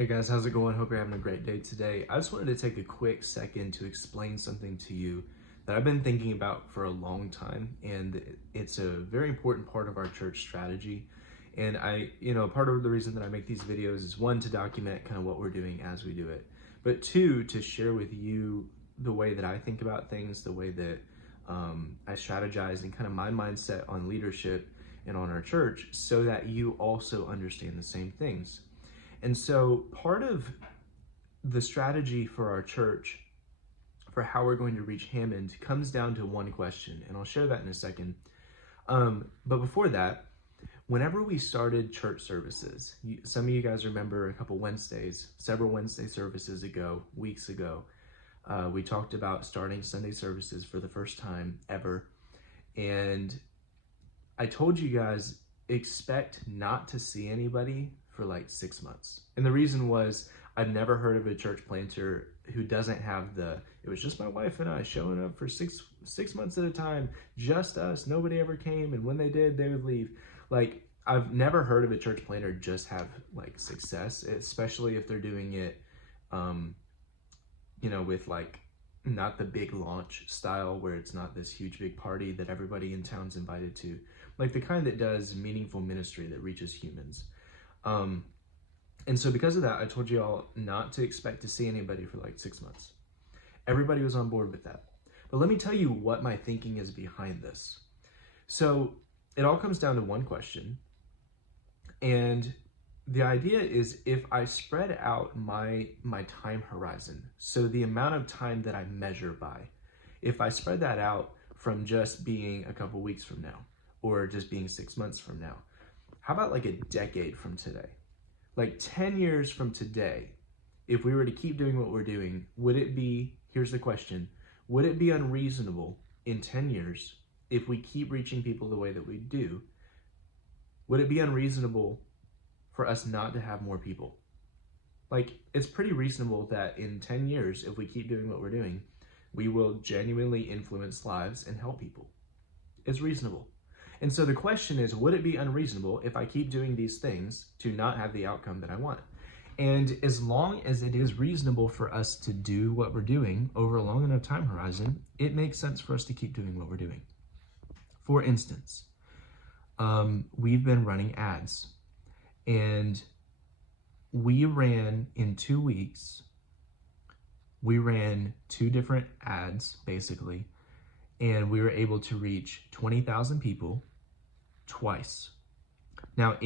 Hey guys, how's it going? Hope you're having a great day today. I just wanted to take a quick second to explain something to you that I've been thinking about for a long time, and it's a very important part of our church strategy. And part of the reason that I make these videos is one, to document kind of what we're doing as we do it, but two, to share with you the way that I think about things, the way that I strategize, and kind of my mindset on leadership and on our church, so that you also understand the same things. And so part of the strategy for our church, for how we're going to reach Hammond, comes down to one question, and I'll share that in a second. But before that, whenever we started church services, some of you guys remember several Wednesday services ago, weeks ago, we talked about starting Sunday services for the first time ever. And I told you guys, expect not to see anybody for like 6 months. And the reason was, I've never heard of a church planter who doesn't have it was just my wife and I showing up for six months at a time, just us, nobody ever came, and when they did, they would leave. Like, I've never heard of a church planter just have like success, especially if they're doing it, with like not the big launch style where it's not this huge big party that everybody in town's invited to, like the kind that does meaningful ministry that reaches humans. And so because of that, I told you all not to expect to see anybody for like 6 months. Everybody was on board with that. But let me tell you what my thinking is behind this. So it all comes down to one question. And the idea is, if I spread out my time horizon, so the amount of time that I measure by, if I spread that out from just being a couple weeks from now, or just being 6 months from now, how about like a decade from today? Like 10 years from today, if we were to keep doing what we're doing, here's the question, would it be unreasonable in 10 years, if we keep reaching people the way that we do, would it be unreasonable for us not to have more people? Like, it's pretty reasonable that in 10 years, if we keep doing what we're doing, we will genuinely influence lives and help people. It's reasonable. And so the question is, would it be unreasonable if I keep doing these things to not have the outcome that I want? And as long as it is reasonable for us to do what we're doing over a long enough time horizon, it makes sense for us to keep doing what we're doing. For instance, we've been running ads, and we ran in 2 weeks, we ran 2 different ads basically, and we were able to reach 20,000 people twice. Now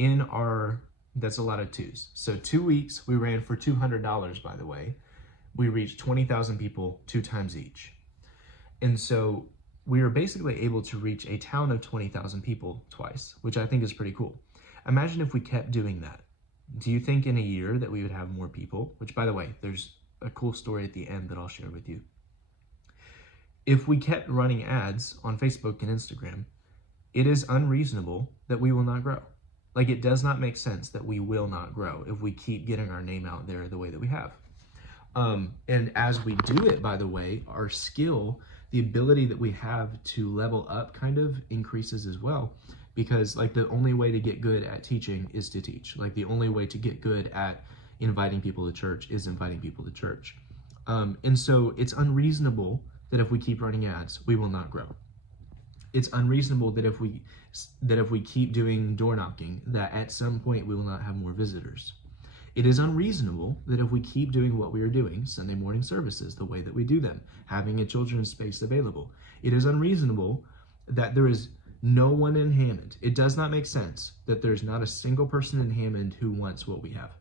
that's a lot of twos. So 2 weeks, we ran for $200, by the way. We reached 20,000 people 2 times each. And so we were basically able to reach a town of 20,000 people twice, which I think is pretty cool. Imagine if we kept doing that. Do you think in a year that we would have more people? Which, by the way, there's a cool story at the end that I'll share with you. If we kept running ads on Facebook and Instagram, it is unreasonable that we will not grow. Like, it does not make sense that we will not grow if we keep getting our name out there the way that we have. And as we do it, by the way, our skill, the ability that we have to level up kind of increases as well. Because like, the only way to get good at teaching is to teach. Like, the only way to get good at inviting people to church is inviting people to church. And so it's unreasonable that if we keep running ads, we will not grow. It's unreasonable that if we keep doing door knocking, that at some point we will not have more visitors. It is unreasonable that if we keep doing what we are doing, Sunday morning services, the way that we do them, having a children's space available, it is unreasonable that there is no one in Hammond. It does not make sense that there's not a single person in Hammond who wants what we have.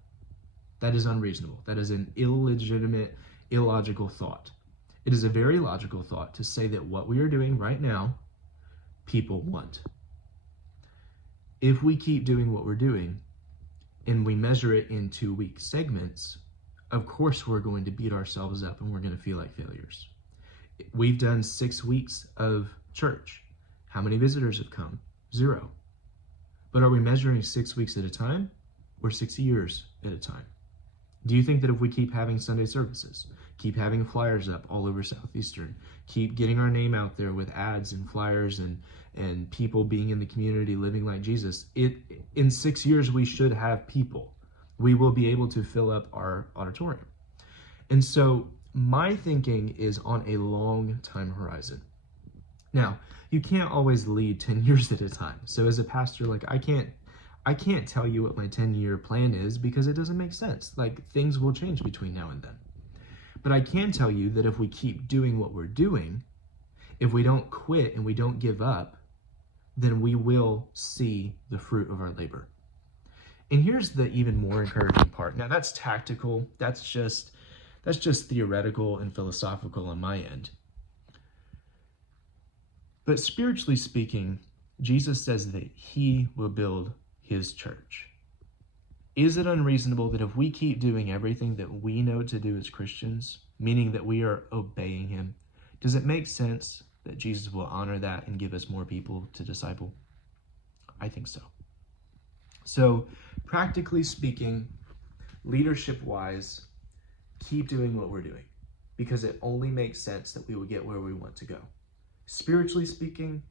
That is unreasonable. That is an illegitimate, illogical thought. It is a very logical thought to say that what we are doing right now, people want. If we keep doing what we're doing and we measure it in 2-week segments, of course we're going to beat ourselves up and we're going to feel like failures. We've done 6 weeks of church. How many visitors have come? 0. But are we measuring 6 weeks at a time or 6 years at a time? Do you think that if we keep having Sunday services, keep having flyers up all over Southeastern, keep getting our name out there with ads and flyers and people being in the community living like Jesus, in 6 years we should have people. we will be able to fill up our auditorium. And so my thinking is on a long time horizon. Now, you can't always lead 10 years at a time. So as a pastor, like I can't tell you what my 10-year plan is because it doesn't make sense. Like things will change between now and then. But I can tell you that if we keep doing what we're doing, if we don't quit and we don't give up, then we will see the fruit of our labor. And here's the even more encouraging part. Now that's tactical. That's just theoretical and philosophical on my end. But spiritually speaking, Jesus says that he will build his church. Is it unreasonable that if we keep doing everything that we know to do as Christians, meaning that we are obeying him, does it make sense that Jesus will honor that and give us more people to disciple? I think so. So, practically speaking, leadership-wise, keep doing what we're doing because it only makes sense that we will get where we want to go. Spiritually speaking,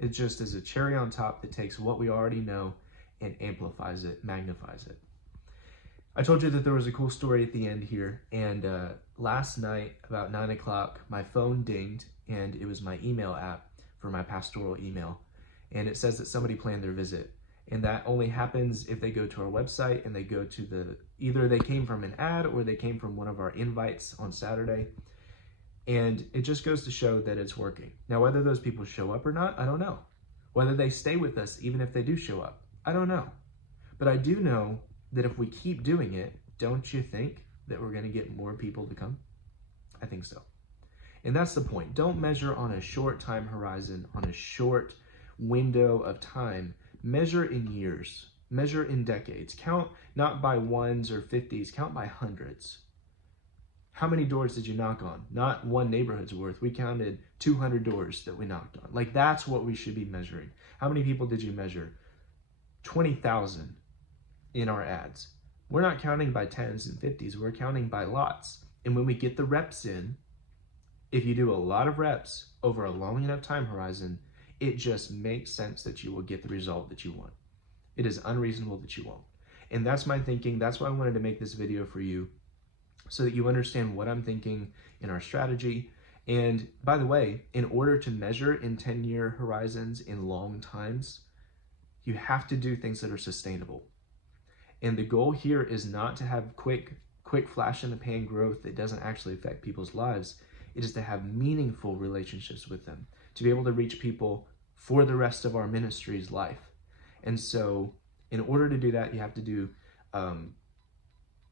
it just is a cherry on top that takes what we already know and amplifies it, magnifies it. I told you that there was a cool story at the end here, and last night about 9 o'clock, my phone dinged, and it was my email app for my pastoral email, and it says that somebody planned their visit. And that only happens if they go to our website and they go to either they came from an ad or they came from one of our invites on Saturday. And it just goes to show that it's working. Now, whether those people show up or not, I don't know. Whether they stay with us, even if they do show up, I don't know. But I do know that if we keep doing it, don't you think that we're going to get more people to come? I think so. And that's the point. Don't measure on a short time horizon, on a short window of time. Measure in years, measure in decades. Count not by ones or 50s, count by hundreds. How many doors did you knock on? Not one neighborhood's worth. We counted 200 doors that we knocked on. Like that's what we should be measuring. How many people did you measure? 20,000 in our ads. We're not counting by 10s and 50s. We're counting by lots. And when we get the reps in, if you do a lot of reps over a long enough time horizon, it just makes sense that you will get the result that you want. It is unreasonable that you won't. And that's my thinking. That's why I wanted to make this video for you so that you understand what I'm thinking in our strategy. And by the way, in order to measure in 10-year horizons in long times, you have to do things that are sustainable. And the goal here is not to have quick flash in the pan growth that doesn't actually affect people's lives. It is to have meaningful relationships with them, to be able to reach people for the rest of our ministry's life. And so in order to do that, you have to do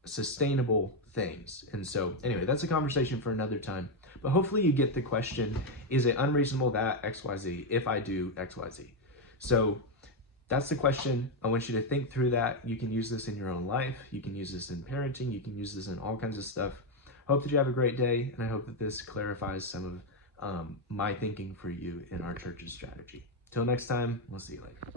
sustainable things. And so anyway, that's a conversation for another time. But hopefully you get the question, is it unreasonable that XYZ if I do XYZ? So that's the question. I want you to think through that. You can use this in your own life. You can use this in parenting. You can use this in all kinds of stuff. Hope that you have a great day, and I hope that this clarifies some of my thinking for you in our church's strategy. Till next time, we'll see you later.